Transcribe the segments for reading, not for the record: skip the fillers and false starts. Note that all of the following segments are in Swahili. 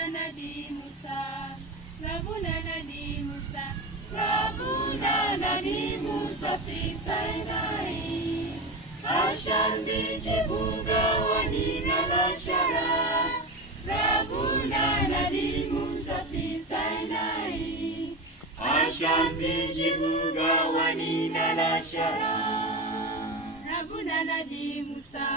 Rabuna Nadi Musa, Rabuna Nadi Musa, Rabuna Nadi Musa fi Sinai. Ashan bijibuga wanina la shara. Rabuna Nadi Musa fi Sinai. Ashan bijibuga wanina la shara. Rabuna Nadi Musa,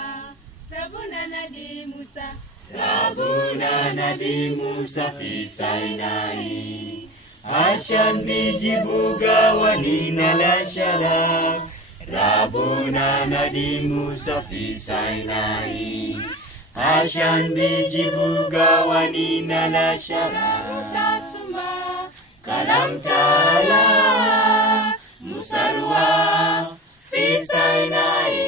Rabuna Nadi Musa, Rabuna Nadi Musa fi Sinai. Ashan bijibuga wanina la shara. Rabuna Nadi Musa fi Sinai. Ashan bijibuga wanina la shara. Musa suma kalam Ta'ala Musarwa fi Sinai.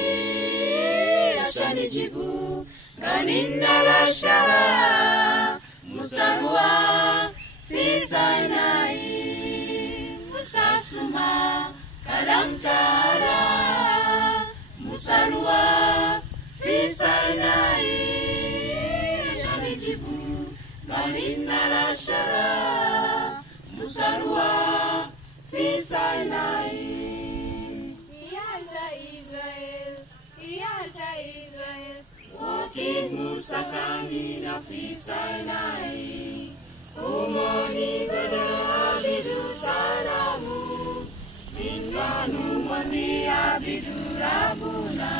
Ashan jibu wanina la shara. Musarwa fi Sinai. Musa suma kalam Ta'ala Musarwa fi Sinai. Ashan jibu wanina la shara. Musarwa fi Sinai. Iyalta Israel, walking Musa kanina fi Sinai. Umoni bada abidu salamu. Inganu mani abidu Rabuna.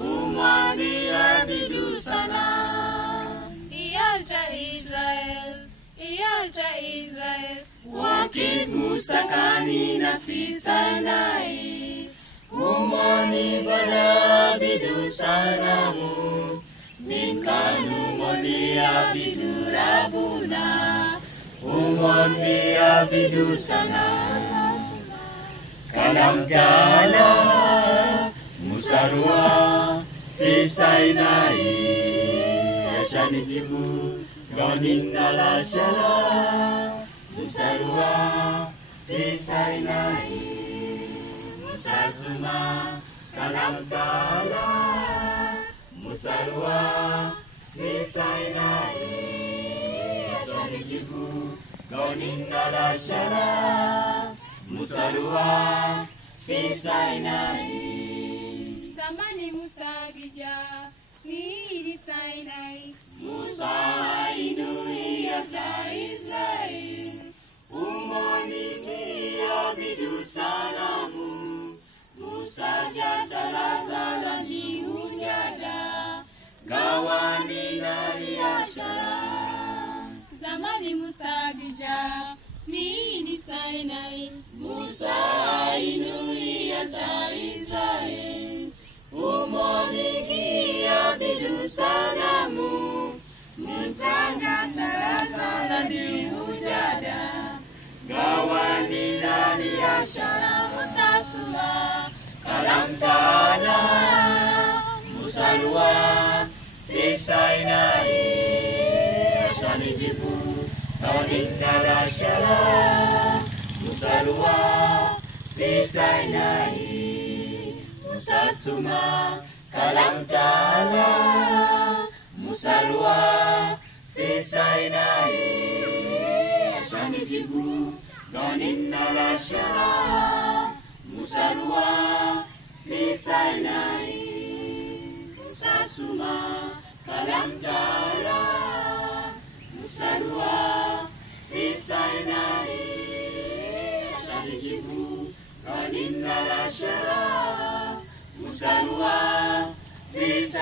Umani abidu salam. Iyalta Israel, Iyalta Israel, walking Musa kanina fi Sinai. Umoni bada abidu salamu. Inganu mani abidu Rabuna. Umoni abidu salam. Kalam Ta'ala Musarwa fi Sinai. Ashan jibu wanina la shara. Musarwa fi Sinai. Musa suma kalam Ta'ala Musarwa fi Sinai. Ashan jibu wanina la shara. Musarwa fi Sinai. Zamani Musa bija ni Sinai. Musa inui ata Israel. Umoni abidu salamu. Musa jatalaza ni hujada. Gawani nali ashara. Zamani Musa bija ni Sinai. Musa inui ata Israel. Umoni abidu salamu. Musa jatalaza ni hujada. Gawani nali ashara. Musa suma kalam Ta'ala Musarwa fi Sinai. Ashan jibu wanina la shara. Musarwa fi Sinai. Musa suma kalam Ta'ala Musarwa fi Sinai. Ashan jibu wanina la shara. Musarwa fi Sinai. Musa suma kalam Ta'ala Musarwa fi Sinai. Ashan jibu wanina la shara. Musarwa fi Sinai.